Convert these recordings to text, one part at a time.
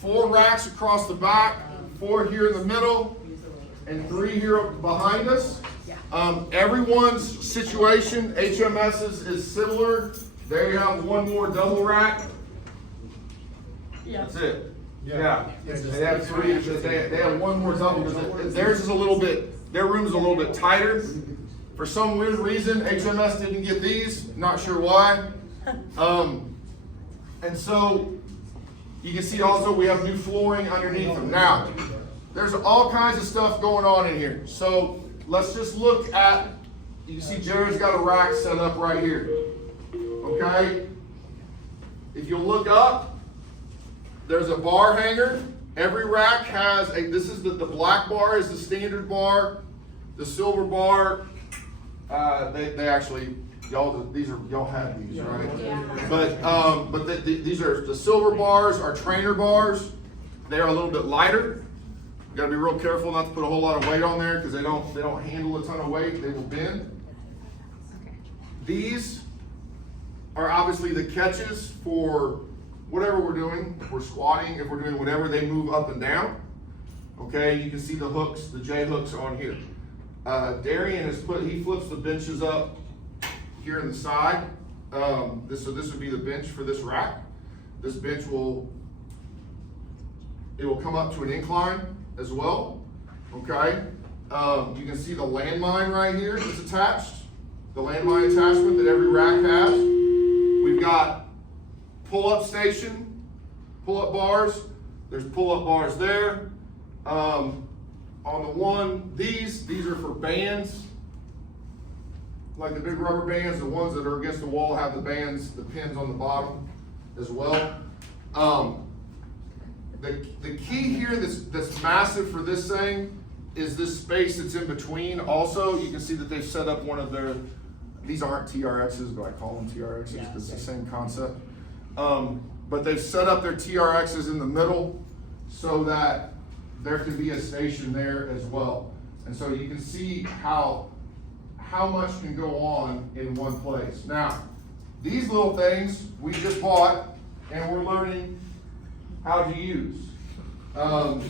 4 racks across the back, 4 here in the middle, and 3 here behind us. Everyone's situation, HMS's is similar. There you have 1 more double rack. That's it. Yeah. They have 3. They have 1 more double because theirs is a little bit. Their room is a little bit tighter. For some weird reason, HMS didn't get these. Not sure why. And so you can see also we have new flooring underneath them. Now, there's all kinds of stuff going on in here. So let's just look at, you can see Jared's got a rack set up right here. Okay? If you look up, there's a bar hanger. Every rack has a, this is the black bar is the standard bar. The silver bar, they actually, y'all have these, right? Yeah. But these are, the silver bars are trainer bars. They are a little bit lighter. You gotta be real careful not to put a whole lot of weight on there because they don't handle a ton of weight. They will bend. These are obviously the catches for whatever we're doing. If we're squatting, if we're doing whatever, they move up and down. Okay, you can see the hooks, the J hooks on here. Darian he flips the benches up here in the side. So this would be the bench for this rack. This bench will come up to an incline as well. Okay, you can see the landmine right here that's attached. The landmine attachment that every rack has. We've got pull-up station, pull-up bars. There's pull-up bars there. On the one, these are for bands, like the big rubber bands. The ones that are against the wall have the bands, the pins on the bottom as well. The key here that's massive for this thing is this space that's in between. Also, you can see that they've set up one of their, these aren't TRXs, but I call them TRXs because it's the same concept. But they've set up their TRXs in the middle so that there can be a station there as well. And so you can see how much can go on in one place. Now, these little things we just bought and we're learning how to use. So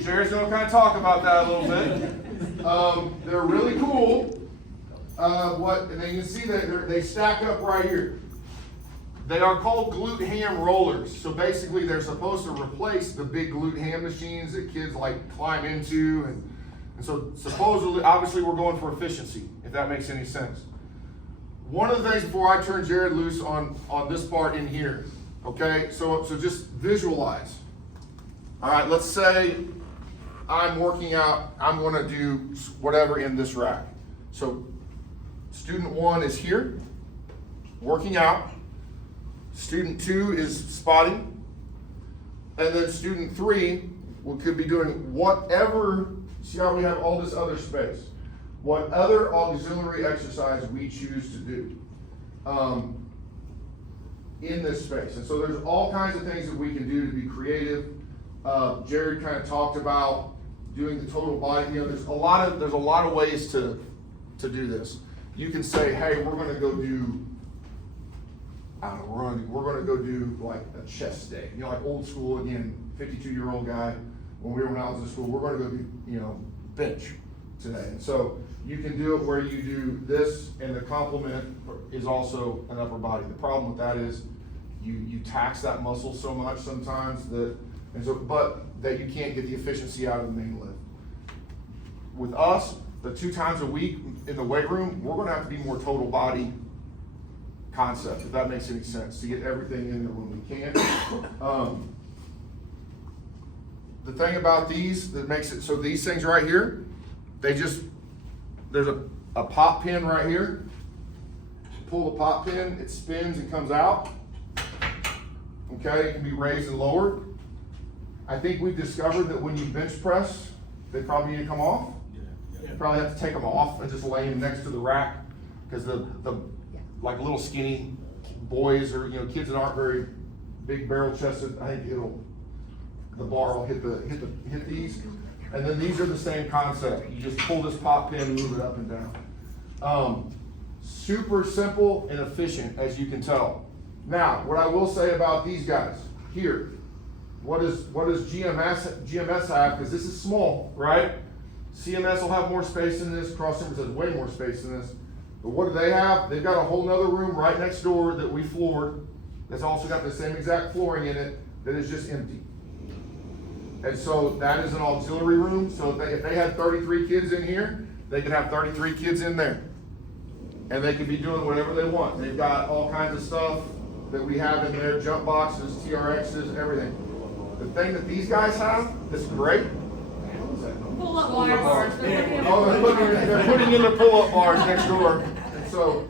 Jared's gonna kind of talk about that a little bit. They're really cool. And then you can see that they stack up right here. They are called glute ham rollers. So basically they're supposed to replace the big glute ham machines that kids like climb into. And so supposedly, obviously we're going for efficiency, if that makes any sense. One of the things before I turn Jared loose on this part in here, okay? So just visualize. All right, let's say I'm working out, I'm gonna do whatever in this rack. So student 1 is here, working out. Student 2 is spotting. And then student 3 could be doing whatever, see how we have all this other space. What other auxiliary exercise we choose to do in this space. And so there's all kinds of things that we can do to be creative. Jared kind of talked about doing the total body. You know, there's a lot of ways to do this. You can say, hey, we're going to go do, I don't know, we're going to go do like a chest day. You know, like old school again, 52-year-old guy. When I was in school, we're going to go do, you know, bench today. And so you can do it where you do this, and the complement is also an upper body. The problem with that is you tax that muscle so much sometimes but that you can't get the efficiency out of the main lift. With us, the 2 times a week in the weight room, we're going to have to be more total body concept, if that makes any sense, to get everything in there when we can. The thing about these that makes it so these things right here, there's a pop pin right here. Pull the pop pin, it spins and comes out. Okay, it can be raised and lowered. I think we've discovered that when you bench press, they probably need to come off. You probably have to take them off and just lay them next to the rack, because the like little skinny boys or kids that aren't very big barrel chested, I think the bar will hit these. And then these are the same concept. You just pull this pop pin and move it up and down. Super simple and efficient, as you can tell. Now, what I will say about these guys here, what does GMS have? Because this is small, right? CMS will have more space than this. Cross Timbers has way more space than this. But what do they have? They've got a whole nother room right next door that we floored. That's also got the same exact flooring in it that is just empty. And so that is an auxiliary room. So if they had 33 kids in here, they could have 33 kids in there. And they could be doing whatever they want. They've got all kinds of stuff that we have in there, jump boxes, TRXs, everything. The thing that these guys have that's great. Pull-up bars. They're putting in the pull-up bars next door. And so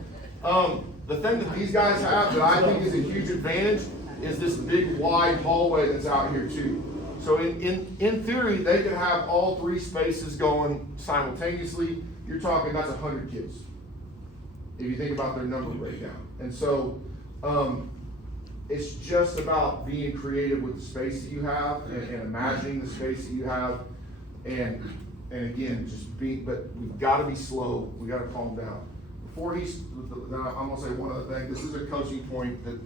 the thing that these guys have that I think is a huge advantage is this big wide hallway that's out here too. So in theory, they could have all 3 spaces going simultaneously. You're talking, that's 100 kids, if you think about their number breakdown. And so it's just about being creative with the space that you have and imagining the space that you have. And again, but we've got to be slow. We got to calm down. Before I'm gonna say one other thing. This is a coaching point that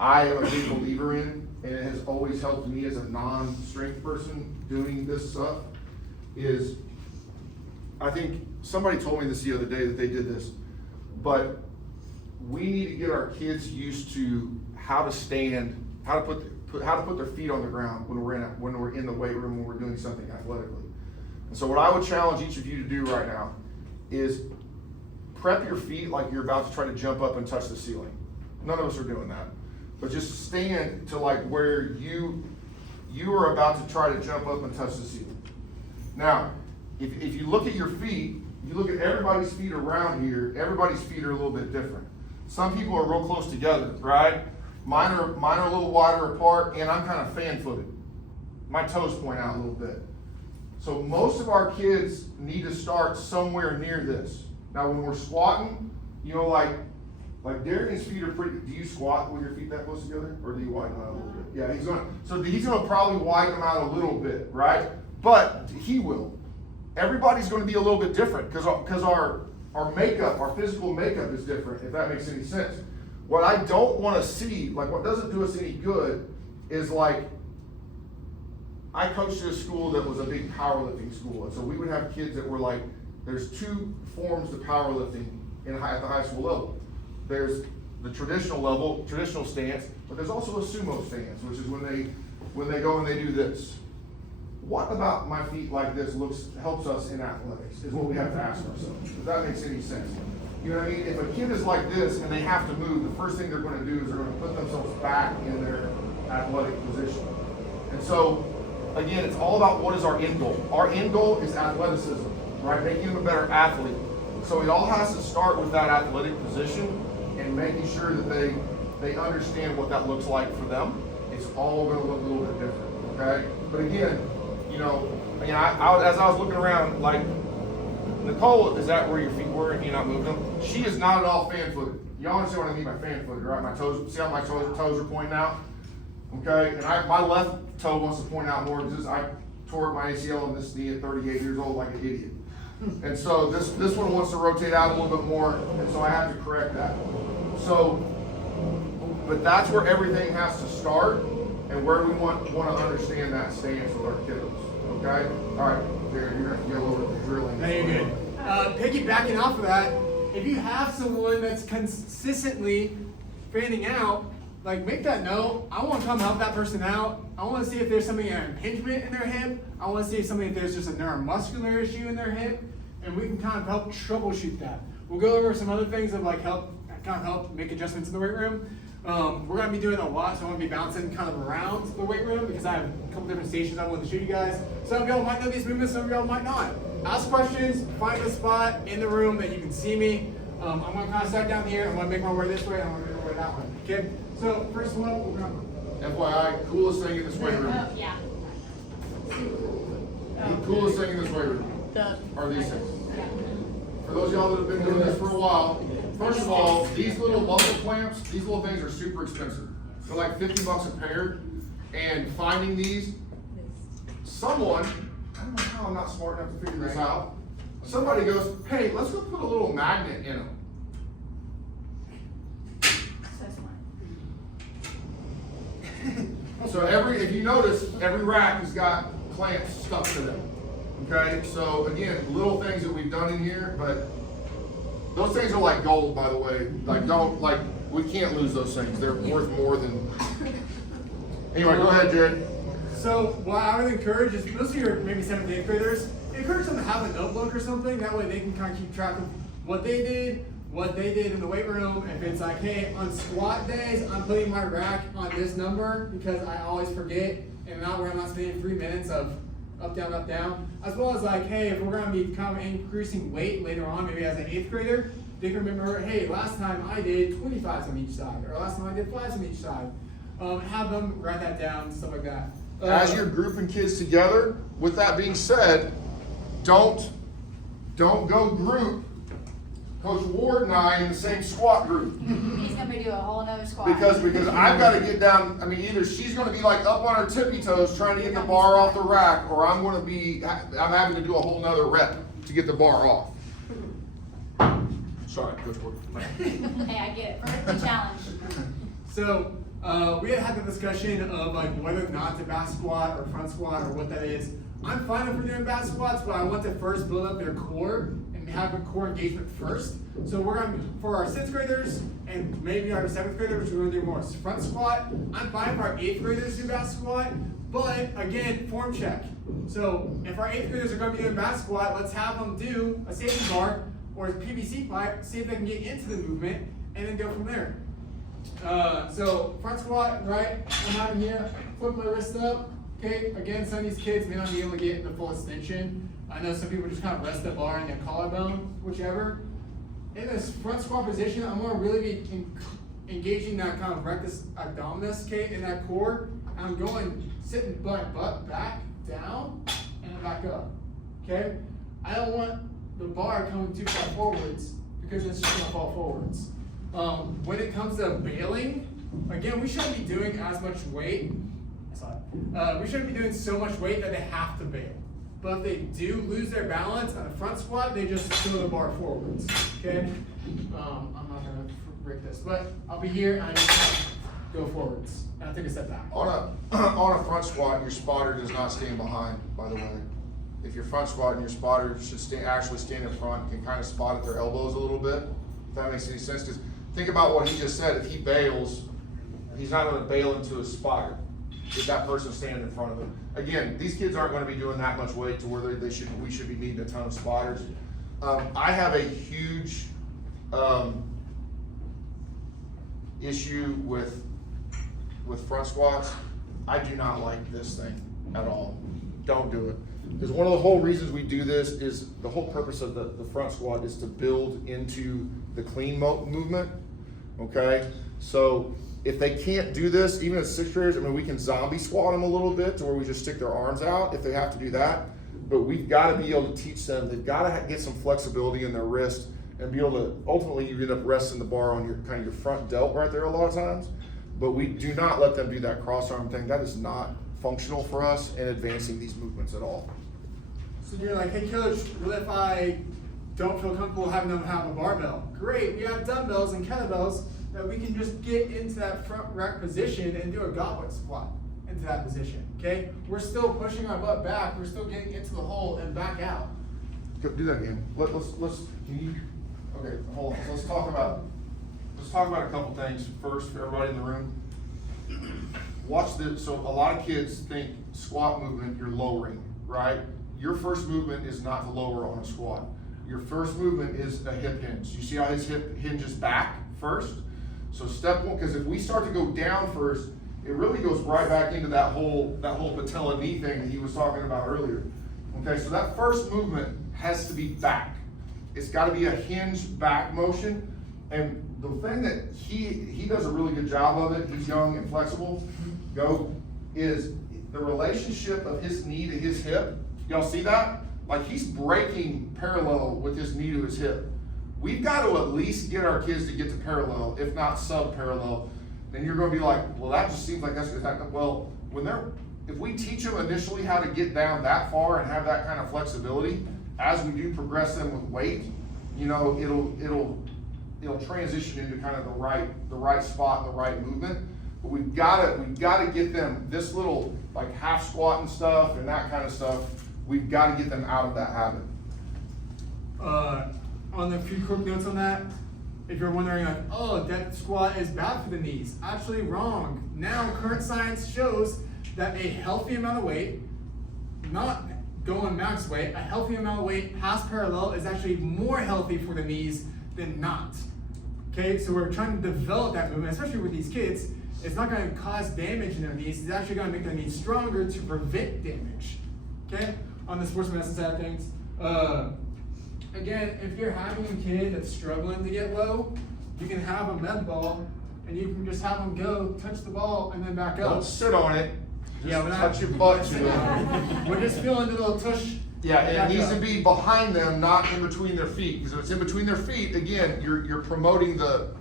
I am a big believer in, and it has always helped me as a non-strength person doing this stuff. Is I think somebody told me this the other day that they did this, but we need to get our kids used to how to stand, how to put their feet on the ground when we're in the weight room, when we're doing something athletically. And so what I would challenge each of you to do right now is prep your feet like you're about to try to jump up and touch the ceiling. None of us are doing that. But just stand to like where you are about to try to jump up and touch the ceiling. Now, if you look at your feet, you look at everybody's feet around here, everybody's feet are a little bit different. Some people are real close together, right? Mine are a little wider apart, and I'm kind of fan-footed. My toes point out a little bit. So most of our kids need to start somewhere near this. Now when we're squatting, you know, like Darian's feet are pretty, do you squat with your feet that close together? Or do you widen them out a little bit? Yeah, he's gonna probably widen them out a little bit, right? But he will. Everybody's gonna be a little bit different because our makeup, our physical makeup is different, if that makes any sense. What I don't wanna see, like what doesn't do us any good is like, I coached at a school that was a big powerlifting school. And so we would have kids that were like, there's 2 forms of powerlifting at the high school level. There's the traditional level, traditional stance, but there's also a sumo stance, which is when they go and they do this. What about my feet like this helps us in athletics is what we have to ask ourselves, if that makes any sense. You know what I mean? If a kid is like this and they have to move, the first thing they're going to do is they're going to put themselves back in their athletic position. And so, again, it's all about what is our end goal. Our end goal is athleticism, right? Making them a better athlete. So it all has to start with that athletic position and making sure that they understand what that looks like for them. It's all going to look a little bit different, okay? But again, you know, as I was looking around, like, Nicole, is that where your feet were and you're not moving them? She is not at all fan-footed. Y'all understand what I mean by fan-footed, right? My toes, see how my toes are pointing out? Okay, and my left toe wants to point out more because I tore my ACL in this knee at 38 years old like an idiot. And so this one wants to rotate out a little bit more, and so I have to correct that. So, but that's where everything has to start and where we want to understand that stance with our kiddos. Okay? All right, Jared, you're going to get a little bit drilling. Very good. Piggybacking off of that, if you have someone that's consistently fanning out, like make that note. I want to come help that person out. I want to see if there's something, an impingement in their hip. I want to see if there's just a neuromuscular issue in their hip, and we can kind of help troubleshoot that. We'll go over some other things of like help make adjustments in the weight room. We're going to be doing a lot, so I'm going to be bouncing kind of around the weight room because I have a couple different stations I want to show you guys. Some of y'all might know these movements, some of y'all might not. Ask questions, find a spot in the room that you can see me. I'm going to kind of start down here. I'm going to make my way this way, and I'm going to make my way that way. Okay? So first of all, we're going to... FYI, coolest thing in this weight room. Yeah. The coolest thing in this weight room are these things. For those of y'all that have been doing this for a while, first of all, these little muscle clamps, these little things are super expensive. They're like $50 a pair. And finding these, someone, I don't know how I'm not smart enough to figure this out. Somebody goes, hey, let's go put a little magnet in them. So smart. So if you notice, every rack has got clamps stuck to them. Okay, so again, little things that we've done in here, but those things are like gold, by the way. We can't lose those things. They're worth more than. Anyway, go ahead, Jared. So what I would encourage is most of your maybe 7th, 8th graders, encourage them to have a notebook or something. That way they can kind of keep track of what they did in the weight room. If it's like, hey, on squat days, I'm putting my rack on this number because I always forget, and not where I'm not spending 3 minutes of up, down. As well as like, hey, if we're gonna be kind of increasing weight later on, maybe as an 8th grader, they can remember, hey, last time I did 25s on each side, or last time I did 5s on each side. Have them write that down, stuff like that. As you're grouping kids together, with that being said, don't go group Coach Ward and I in the same squat group. He's gonna be doing a whole nother squat. Because I've got to get down, either she's going to be like up on her tippy toes trying to get the bar off the rack, or I'm having to do a whole nother rep to get the bar off. Sorry, Coach Ward. Hey, I get it. Vertically challenged. So we had the discussion of like whether or not to back squat or front squat or what that is. I'm fine if we're doing back squats, but I want to first build up their core and have a core engagement first. So we're gonna, for our 6th graders and maybe our 7th graders, we're gonna do more front squat. I'm fine if our 8th graders do back squat, but again, form check. So if our 8th graders are gonna be doing back squat, let's have them do a safety bar or a PVC pipe, see if they can get into the movement, and then go from there. So front squat, right? I'm out of here, flip my wrist up. Okay, again, some of these kids may not be able to get the full extension. I know some people just kind of rest the bar in their collarbone, whichever. In this front squat position, I'm going to really be engaging that kind of rectus abdominis, okay, in that core. I'm going sitting butt back, down, and back up. Okay? I don't want the bar coming too far forwards because it's just going to fall forwards. When it comes to bailing, again, we shouldn't be doing as much weight. We shouldn't be doing so much weight that they have to bail. But if they do lose their balance on a front squat, they just throw the bar forwards. Okay? I'm not gonna break this, but I'll be here and I just go forwards. And I take a step back. On a front squat, your spotter does not stand behind, by the way. If your front squat and your spotter should actually stand in front, can kind of spot at their elbows a little bit. If that makes any sense. Because think about what he just said. If he bails, he's not going to bail into his spotter if that person's standing in front of him. Again, these kids aren't going to be doing that much weight to where we should be needing a ton of spotters. I have a huge issue with front squats. I do not like this thing at all. Don't do it. Because one of the whole reasons we do this is the whole purpose of the front squat is to build into the clean movement. Okay, so if they can't do this, even as 6th graders, we can zombie squat them a little bit to where we just stick their arms out if they have to do that. But we've got to be able to teach them. They've got to get some flexibility in their wrist and be able to. Ultimately, you end up resting the bar on your front delt right there a lot of times. But we do not let them do that cross arm thing. That is not functional for us in advancing these movements at all. So you're like, hey coach, what if I don't feel comfortable having them have a barbell? Great, we have dumbbells and kettlebells that we can just get into that front rack position and do a goblet squat into that position, okay? We're still pushing our butt back, we're still getting into the hole and back out. Do that again. Okay, hold on. So let's talk about a couple things first for everybody in the room. Watch this. So a lot of kids think squat movement, you're lowering, right? Your first movement is not to lower on a squat. Your first movement is a hip hinge. You see how his hip hinges back first? So step one, because if we start to go down first, it really goes right back into that whole patella knee thing that he was talking about earlier. Okay, so that first movement has to be back. It's got to be a hinge back motion. And the thing that he does a really good job of it, he's young and flexible, is the relationship of his knee to his hip. Y'all see that? Like he's breaking parallel with his knee to his hip. We've got to at least get our kids to get to parallel, if not sub-parallel. Then you're going to be like, well, that just seems like that's well. If we teach them initially how to get down that far and have that kind of flexibility, as we do progress them with weight, it'll transition into kind of the right spot, the right movement. but we've gotta get them, this little like half squat and stuff and that kind of stuff, we've gotta get them out of that habit. On the few quick notes on that, if you're wondering like, oh, that squat is bad for the knees, actually wrong. Now current science shows that a healthy amount of weight, not going max weight, a healthy amount of weight past parallel is actually more healthy for the knees than not. Okay, so we're trying to develop that movement, especially with these kids. It's not going to cause damage in their knees. It's actually going to make their knees stronger to prevent damage. Okay, on the sports medicine side of things. Again, if you're having a kid that's struggling to get low, you can have a med ball and you can just have them go touch the ball and then back up. Don't sit on it. Just we're touch your butt to it. We're just feeling the little tush. Yeah, and back it needs up. to be behind them, not in between their feet. Because if it's in between their feet, again, you're promoting the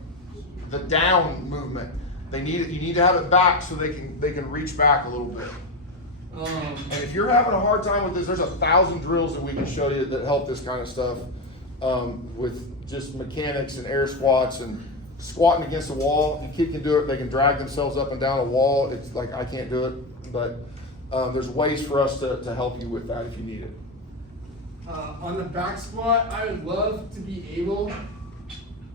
down movement. You need to have it back so they can reach back a little bit. And if you're having a hard time with this, there's 1,000 drills that we can show you that help this kind of stuff, with just mechanics and air squats and squatting against a wall. The kid can do it. They can drag themselves up and down a wall. It's like, I can't do it, but there's ways for us to help you with that if you need it. On the back squat, I would love to be able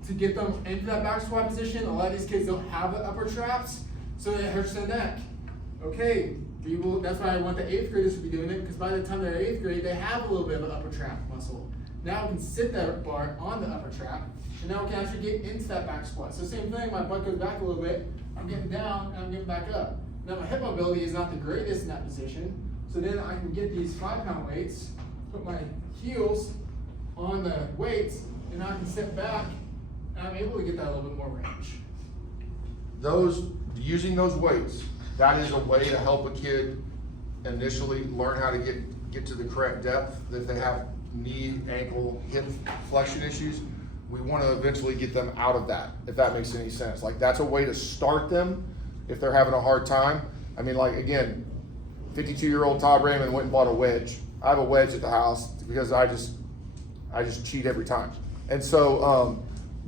to get them into that back squat position. A lot of these kids don't have the upper traps, so it hurts their neck. Okay, that's why I want the 8th graders to be doing it, because by the time they're 8th grade, they have a little bit of an upper trap muscle. Now we can sit that bar on the upper trap, and now we can actually get into that back squat. So same thing, my butt goes back a little bit, I'm getting down, and I'm getting back up. Now my hip mobility is not the greatest in that position, so then I can get these 5-pound weights, put my heels on the weights, and I can sit back, and I'm able to get that a little bit more range. Using those weights, that is a way to help a kid initially learn how to get to the correct depth. If they have knee, ankle, hip flexion issues, we want to eventually get them out of that, if that makes any sense. Like, that's a way to start them if they're having a hard time. I mean, like, again, 52-year-old Todd Raymond went and bought a wedge. I have a wedge at the house because I just cheat every time. And so,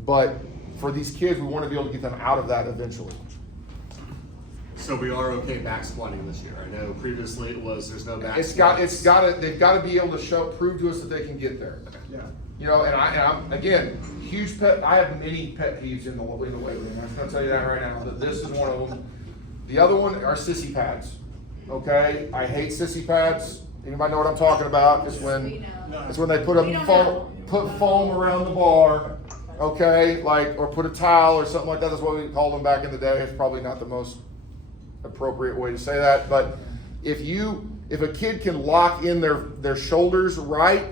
but for these kids, we want to be able to get them out of that eventually. So we are okay back squatting this year. I know previously it was there's no back They've got to be able to prove to us that they can get there. Yeah. You know, and I'm again, huge pet. I have many pet peeves in the weight room. I'm just gonna tell you that right now. That this is one of them. The other one are sissy pads. Okay, I hate sissy pads. Anybody know what I'm talking about? It's when they put foam around the bar. Okay, like, or put a towel or something like that. That's what we called them back in the day. It's probably not the most appropriate way to say that, but if a kid can lock in their shoulders right,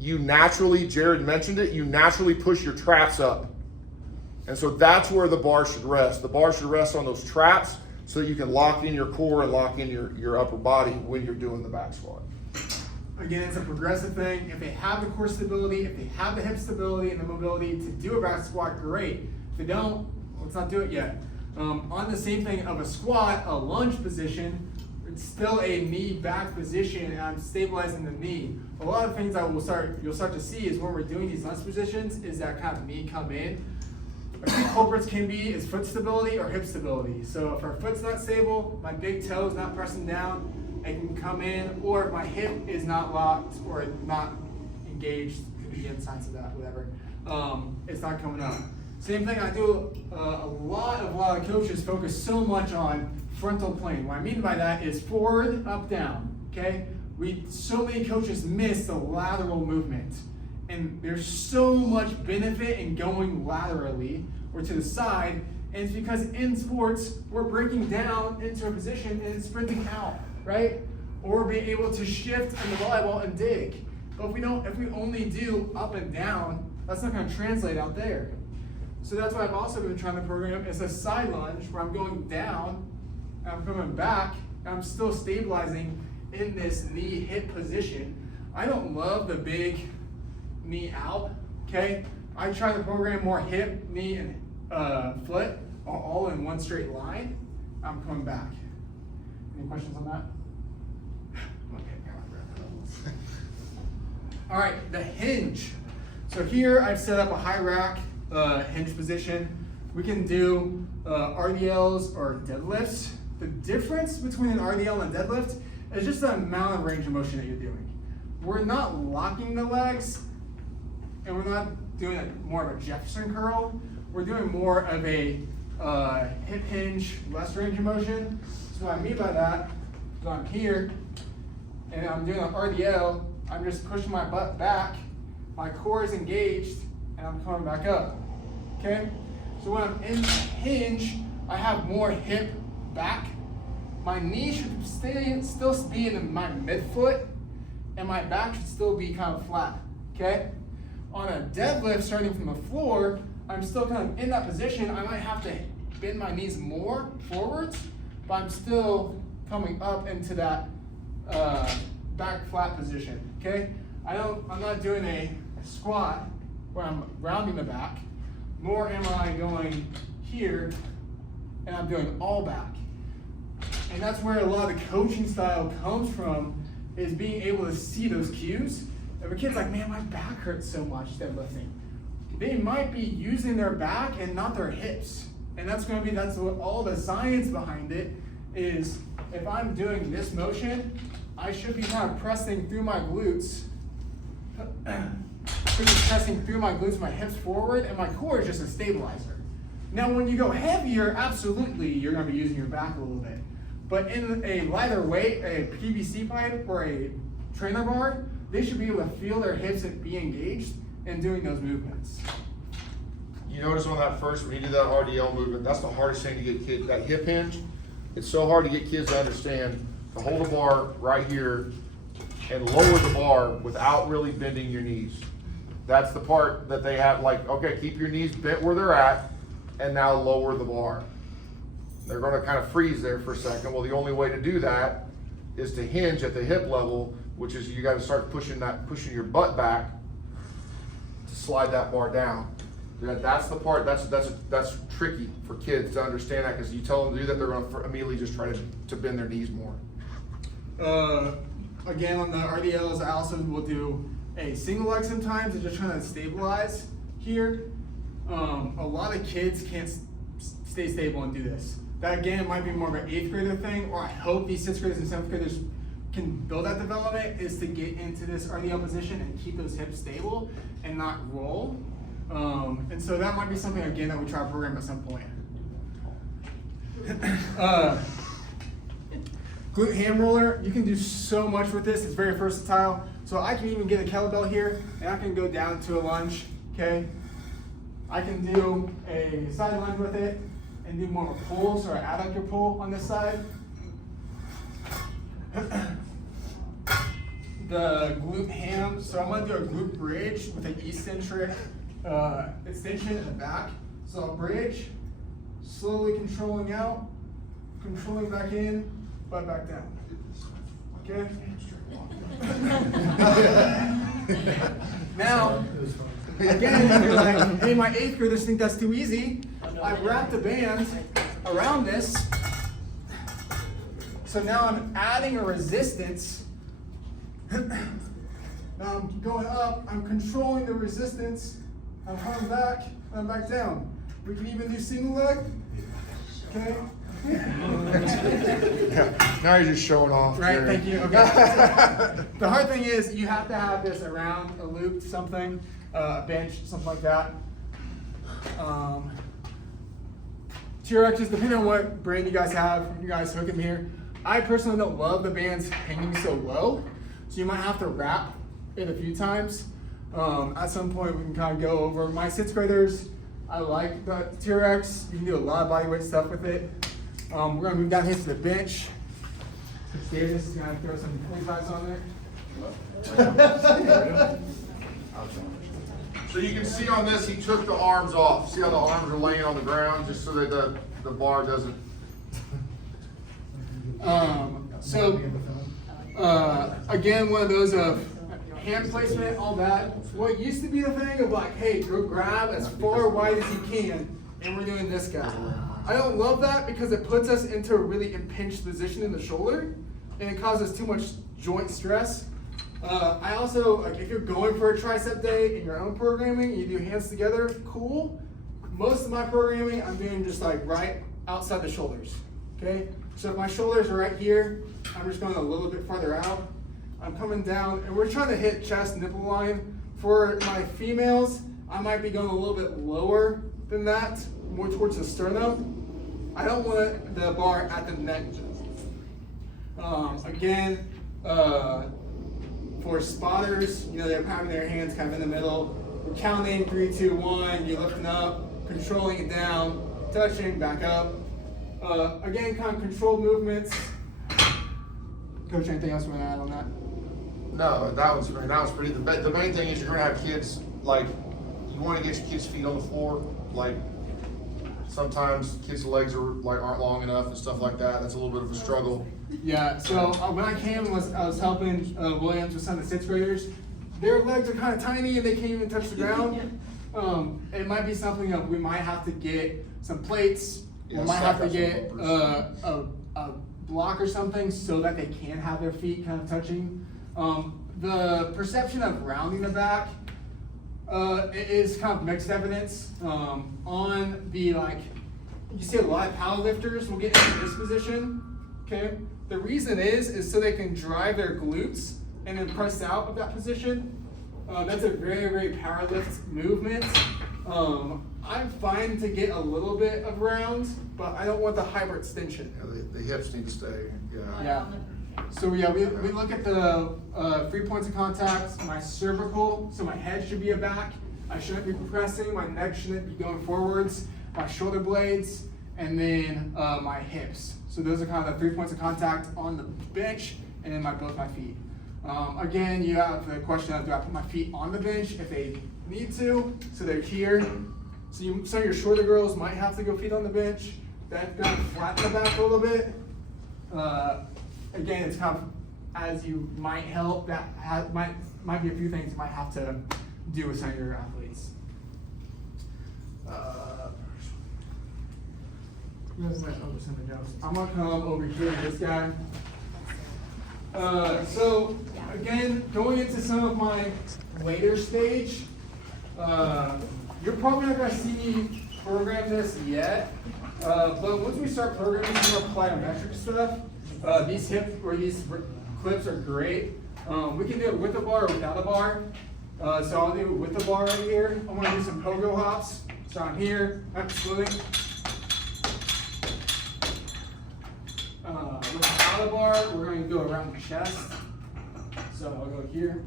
you naturally, Jared mentioned it, you naturally push your traps up. And so that's where the bar should rest. The bar should rest on those traps so you can lock in your core and lock in your upper body when you're doing the back squat. Again, it's a progressive thing. If they have the core stability, if they have the hip stability and the mobility to do a back squat, great. If they don't, let's not do it yet. On the same thing of a squat, a lunge position, it's still a knee back position, and I'm stabilizing the knee. A lot of things you'll start to see is when we're doing these lunge positions is that kind of knee come in. A few culprits can be is foot stability or hip stability. So if our foot's not stable, my big toe is not pressing down, it can come in, or if my hip is not locked or not engaged, could be signs of that, whatever. It's not coming up. Same thing, I do a lot of coaches focus so much on frontal plane. What I mean by that is forward, up, down, okay? So many coaches miss the lateral movement. And there's so much benefit in going laterally or to the side, and it's because in sports, we're breaking down into a position and sprinting out, right? Or being able to shift in the volleyball and dig. But if we only do up and down, that's not gonna translate out there. So that's what I've also been trying to program is a side lunge where I'm going down, and I'm coming back, and I'm still stabilizing in this knee hip position. I don't love the big knee out, okay? I try to program more hip, knee, and foot all in one straight line. I'm coming back. Any questions on that? All right, the hinge. So here I've set up a high rack hinge position. We can do RDLs or deadlifts. The difference between an RDL and a deadlift is just the amount of range of motion that you're doing. We're not locking the legs, and we're not doing more of a Jefferson curl. We're doing more of a hip hinge, less range of motion. So what I mean by that is I'm here, and I'm doing an RDL, I'm just pushing my butt back, my core is engaged, and I'm coming back up, okay? So when I'm in hinge, I have more hip back. My knee should still be in my midfoot, and my back should still be kind of flat, okay? On a deadlift, starting from the floor, I'm still kind of in that position. I might have to bend my knees more forwards, but I'm still coming up into that back flat position, okay? I'm not doing a squat where I'm rounding the back, nor am I going here and I'm doing all back. And that's where a lot of the coaching style comes from, is being able to see those cues. If a kid's like, man, my back hurts so much deadlifting, they might be using their back and not their hips. And that's what all the science behind it is. If I'm doing this motion, I should be kind of pressing through my glutes, my hips forward, and my core is just a stabilizer. Now, when you go heavier, absolutely, you're gonna be using your back a little bit. But in a lighter weight, a PVC pipe or a trainer bar, they should be able to feel their hips and be engaged in doing those movements. You notice when you do that RDL movement, that's the hardest thing to get kids, that hip hinge. It's so hard to get kids to understand to hold a bar right here and lower the bar without really bending your knees. That's the part that they have, like, okay, keep your knees bent where they're at and now lower the bar. They're gonna kind of freeze there for a second. Well, the only way to do that is to hinge at the hip level, which is you gotta start pushing your butt back to slide that bar down. That's the part, that's tricky for kids to understand that, because you tell them to do that, they're gonna immediately just try to bend their knees more. Again, on the RDLs, I also will do a single leg sometimes and just trying to stabilize here. A lot of kids can't stay stable and do this. That again might be more of an 8th grader thing, or I hope these 6th graders and 7th graders can build that development, is to get into this RDL position and keep those hips stable and not roll. And so that might be something again that we try to program at some point. Glute ham roller, you can do so much with this. It's very versatile. So I can even get a kettlebell here and I can go down to a lunge, okay? I can do a side lunge with it and do more of a pull, so I adductor pull on this side. The glute ham, so I'm gonna do a glute bridge with an eccentric extension in the back. So I'll bridge, slowly controlling out, controlling back in, but back down. Okay? Now, again, if you're like, hey, my 8th graders think that's too easy, I wrapped the band around this. So now I'm adding a resistance. Now I'm going up, I'm controlling the resistance, I'm coming back, I'm back down. We can even do single leg, okay? Now you're just showing off. Right, thank you, okay. The hard thing is you have to have this around a loop, something, a bench, something like that. TRXs, depending on what brand you guys have, you guys hook them here. I personally don't love the bands hanging so low, so you might have to wrap it a few times. At some point we can kind of go over. My 6th graders, I like the TRX. You can do a lot of bodyweight stuff with it. We're gonna move down here to the bench. Davis is gonna throw some 25s on there. So you can see on this, he took the arms off. See how the arms are laying on the ground, just so that the bar doesn't. Again, one of those of hand placement, all that. What used to be the thing of like, hey, go grab as far wide as you can, and we're doing this guy. I don't love that because it puts us into a really impinged position in the shoulder, and it causes too much joint stress. I also, like, if you're going for a tricep day in your own programming, you do hands together, cool. most of my programming, I'm doing just like right outside the shoulders, okay? So if my shoulders are right here, I'm just going a little bit farther out. I'm coming down, and we're trying to hit chest nipple line. For my females, I might be going a little bit lower than that, more towards the sternum. I don't want the bar at the neck. Again, for spotters, you know, they're having their hands kind of in the middle. We're counting 3, 2, 1. You're lifting up, controlling it down, touching, back up. Again, kind of controlled movements. Coach, anything else you want to add on that? No, that was pretty. The main thing is you're gonna have kids, like, you want to get your kids' feet on the floor. Like, sometimes kids' legs aren't long enough and stuff like that. That's a little bit of a struggle. Yeah. So when I came, I was helping Williams with some of the 6th graders. Their legs are kind of tiny and they can't even touch the ground. It might be something that we might have to get some plates. Yeah, we might have to get bumpers. a block or something so that they can have their feet kind of touching. The perception of rounding the back it is kind of mixed evidence. On the, like, you see a lot of power lifters will get into this position, okay? The reason is so they can drive their glutes and then press out of that position. That's a very, very power lift movement. I'm fine to get a little bit of round, but I don't want the hyperextension. Yeah, the hips need to stay. Yeah. Yeah. So yeah, we look at the 3 points of contact. My cervical, so my head should be back. I shouldn't be pressing. My neck shouldn't be going forwards. My shoulder blades, and then my hips. So those are kind of the 3 points of contact on the bench, and then both my feet. Again, you have the question of, do I put my feet on the bench if they need to? So they're here. So some of your shorter girls might have to go feet on the bench. That's gonna flatten the back a little bit. Again, it's kind of as you might help. That might be a few things you might have to do with some of your athletes. I'm gonna come over here to this guy. So again, going into some of my later stage, you're probably not gonna see me program this yet, but once we start programming some more plyometric stuff, these hip or these clips are great. We can do it with a bar or without a bar. So I'll do it with the bar right here. I want to do some pogo hops. So I'm here, I'm splitting. Without a bar, we're going to go around the chest. So I'll go here.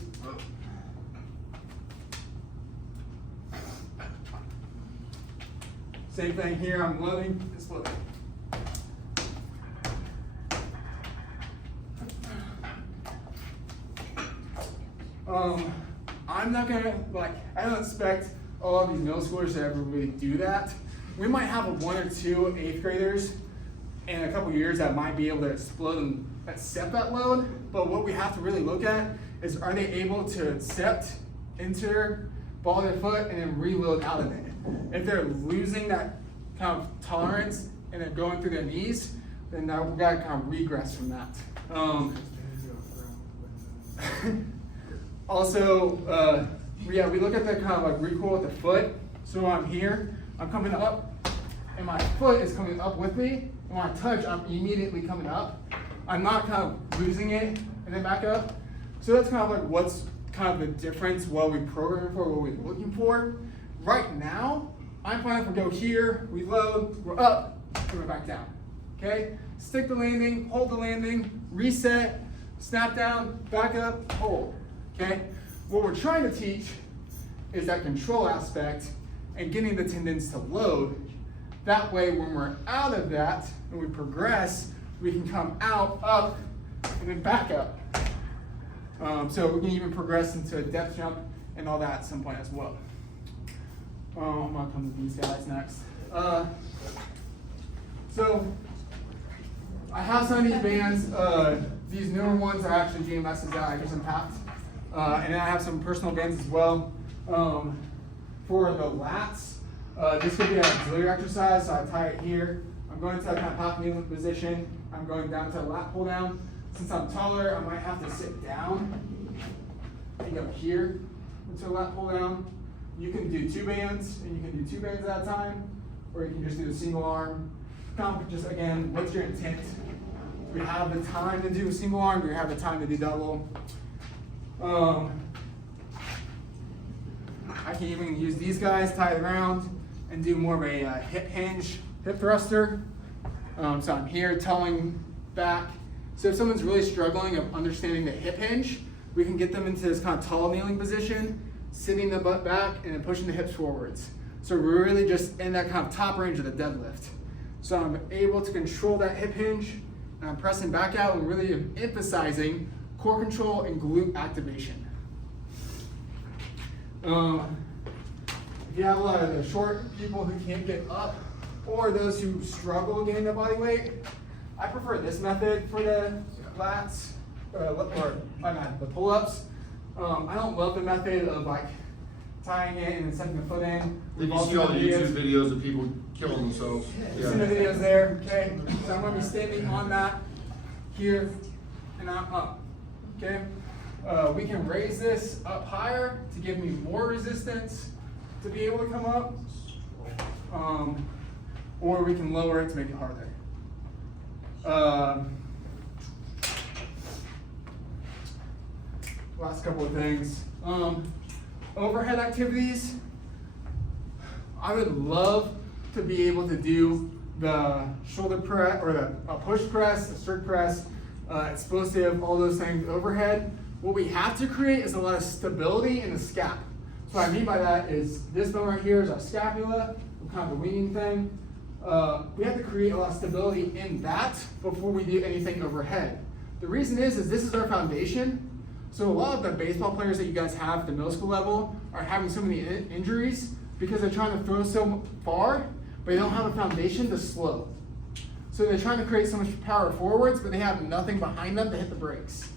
Same thing here, I'm loading and splitting. I'm not gonna, I don't expect all of these middle schoolers to ever really do that. We might have 1 or 2 8th graders in a couple years that might be able to explode and accept that load, but what we have to really look at is, are they able to accept, enter, ball their foot, and then reload out of it. If they're losing that kind of tolerance and they're going through their knees, then now we've got to kind of regress from that. Also, we look at the kind of recoil with the foot. So I'm here, I'm coming up, and my foot is coming up with me. And when I touch, I'm immediately coming up. I'm not kind of losing it and then back up. So that's kind of what's kind of the difference, what we program for, what we're looking for. Right now, I'm fine if we go here, we load, we're up, and we're back down. Okay? Stick the landing, hold the landing, reset, snap down, back up, hold. Okay? What we're trying to teach is that control aspect and getting the tendons to load. That way, when we're out of that and we progress, we can come out, up, and then back up. So we can even progress into a depth jump and all that at some point as well. I'm gonna come to these guys next. So I have some of these bands. These newer ones are actually GMSs that I just unpacked. And then I have some personal bands as well. For the lats, this could be an auxiliary exercise, so I tie it here. I'm going to that kind of half kneeling position. I'm going down to a lat pull down. Since I'm taller, I might have to sit down and go here into a lat pull down. You can do 2 bands, and you can do 2 bands at a time, or you can just do a single arm. Kind of just, again, what's your intent? Do we have the time to do a single arm? Do we have the time to do double? I can even use these guys tied around and do more of a hip hinge, hip thruster. So I'm here telling back. So if someone's really struggling of understanding the hip hinge, we can get them into this kind of tall kneeling position, sitting the butt back and then pushing the hips forwards. So we're really just in that kind of top range of the deadlift. So I'm able to control that hip hinge, and I'm pressing back out and really emphasizing core control and glute activation. If you have a lot of the short people who can't get up, or those who struggle getting the body weight, I prefer this method for the lats, or the pull-ups. I don't love the method of like tying it and then setting the foot in. Did you see all the YouTube videos of people killing themselves? You've seen the videos there, okay? So I'm going to be standing on that here, and I'm up, okay? We can raise this up higher to give me more resistance to be able to come up, or we can lower it to make it harder. Last couple of things. Overhead activities. I would love to be able to do the shoulder press or the push press, a strict press, explosive, all those things overhead. What we have to create is a lot of stability in the scap. So what I mean by that is this bone right here is our scapula, kind of a weaning thing. We have to create a lot of stability in that before we do anything overhead. The reason is this is our foundation. So a lot of the baseball players that you guys have at the middle school level are having so many injuries because they're trying to throw so far, but they don't have a foundation to slow. So they're trying to create so much power forwards, but they have nothing behind them to hit the brakes.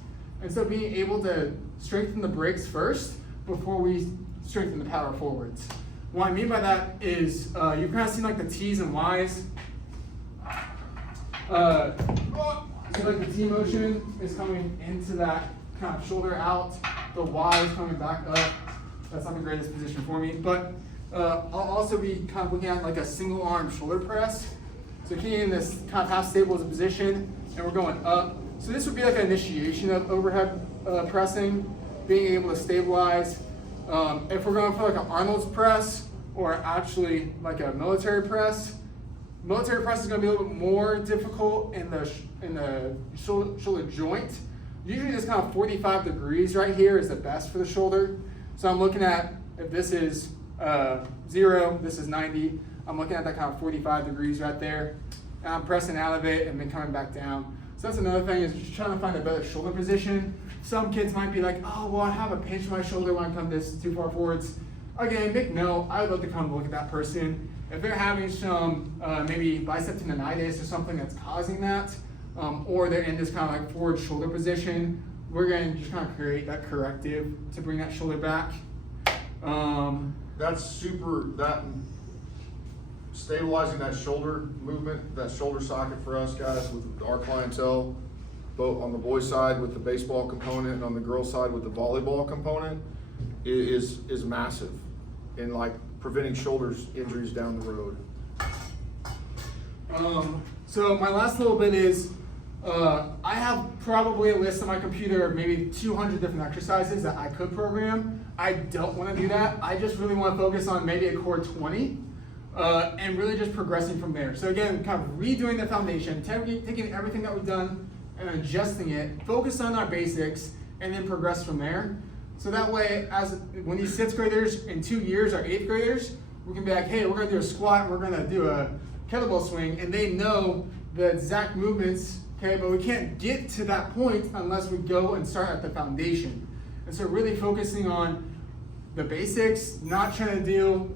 And so being able to strengthen the brakes first before we strengthen the power forwards. What I mean by that is you've kind of seen like the T's and Y's. So like the T motion is coming into that kind of shoulder out. The Y is coming back up. That's not the greatest position for me. But I'll also be kind of looking at like a single arm shoulder press. So keeping in this kind of half stable as a position, and we're going up. So this would be like an initiation of overhead pressing, being able to stabilize. If we're going for like an Arnold's press or actually like a military press is going to be a little bit more difficult in the shoulder joint. Usually this kind of 45 degrees right here is the best for the shoulder. So I'm looking at, if this is 0, this is 90, I'm looking at that kind of 45 degrees right there. And I'm pressing out of it and then coming back down. So that's another thing, is just trying to find a better shoulder position. Some kids might be like, oh, well, I have a pinch in my shoulder when I come this too far forwards. Again, big no, I would love to come look at that person. If they're having some maybe bicep tendonitis or something that's causing that, or they're in this kind of like forward shoulder position, we're going to just kind of create that corrective to bring that shoulder back. That's super, stabilizing that shoulder movement, that shoulder socket for us guys with our clientele, both on the boys side with the baseball component and on the girls side with the volleyball component, is massive in like preventing shoulders injuries down the road. So my last little bit is, I have probably a list on my computer of maybe 200 different exercises that I could program. I don't want to do that. I just really want to focus on maybe a core 20 and really just progressing from there. So again, kind of redoing the foundation, taking everything that we've done and adjusting it, focus on our basics, and then progress from there. So that way, when these 6th graders in 2 years are 8th graders, we can be like, hey, we're going to do a squat and we're going to do a kettlebell swing, and they know the exact movements, okay, but we can't get to that point unless we go and start at the foundation. And so really focusing on the basics, not trying to do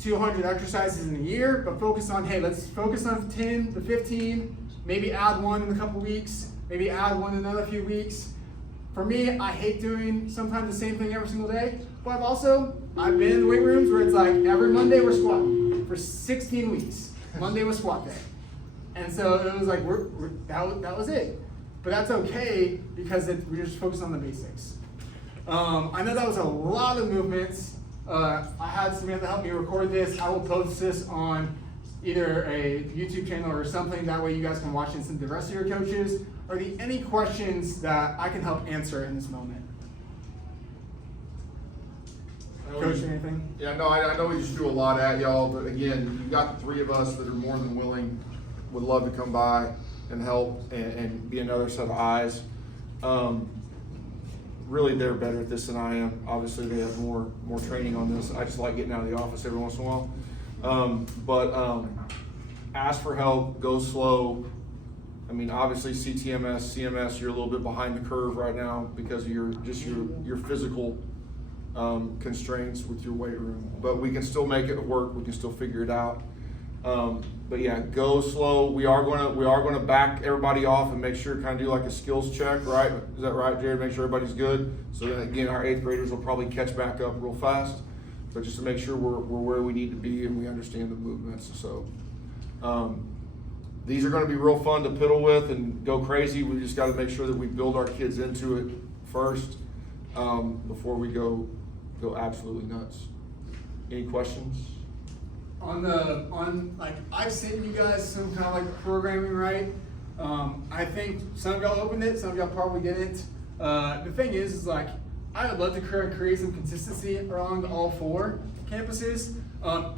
200 exercises in a year, but focus on, hey, let's focus on 10 to 15, maybe add one in a couple weeks, maybe add one in another few weeks. For me, I hate doing sometimes the same thing every single day, but I've been in weight rooms where it's like every Monday we're squatting for 16 weeks. Monday was squat day. And so it was like, that was it. But that's okay because we're just focused on the basics. I know that was a lot of movements. I had somebody to help me record this. I will post this on either a YouTube channel or something. That way you guys can watch it and send the rest of your coaches. Are there any questions that I can help answer in this moment? Coach, anything? Yeah, no, I know we just do a lot at y'all, but again, you've got the three of us that are more than willing, would love to come by and help and be another set of eyes. Really, they're better at this than I am. Obviously, they have more training on this. I just like getting out of the office every once in a while. But ask for help, go slow. I mean, obviously CTMS, CMS, you're a little bit behind the curve right now because of your physical constraints with your weight room. But we can still make it work. We can still figure it out. But yeah, go slow. We are gonna back everybody off and make sure, kind of do like a skills check, right? Is that right, Jared? Make sure everybody's good. So then again, our 8th graders will probably catch back up real fast. But just to make sure we're where we need to be and we understand the movements. So these are going to be real fun to piddle with and go crazy. We just got to make sure that we build our kids into it first before we go absolutely nuts. Any questions? Like I've sent you guys some kind of like programming, right? I think some of y'all opened it, some of y'all probably didn't. The thing is like I would love to create some consistency around all 4 campuses,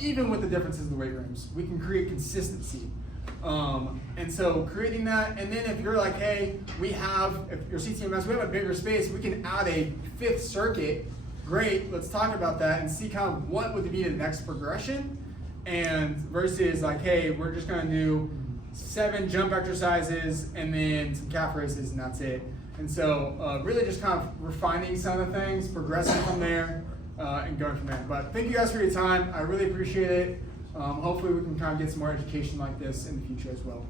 even with the differences in the weight rooms. We can create consistency. And so creating that, and then if you're like, hey, if you're CTMS, we have a bigger space, we can add a 5th circuit. Great, let's talk about that and see kind of what would be the next progression. And versus like, hey, we're just gonna do 7 jump exercises and then some calf raises and that's it. And so really just kind of refining some of the things, progressing from there, and going from there. But thank you guys for your time. I really appreciate it. Hopefully we can kind of get some more education like this in the future as well.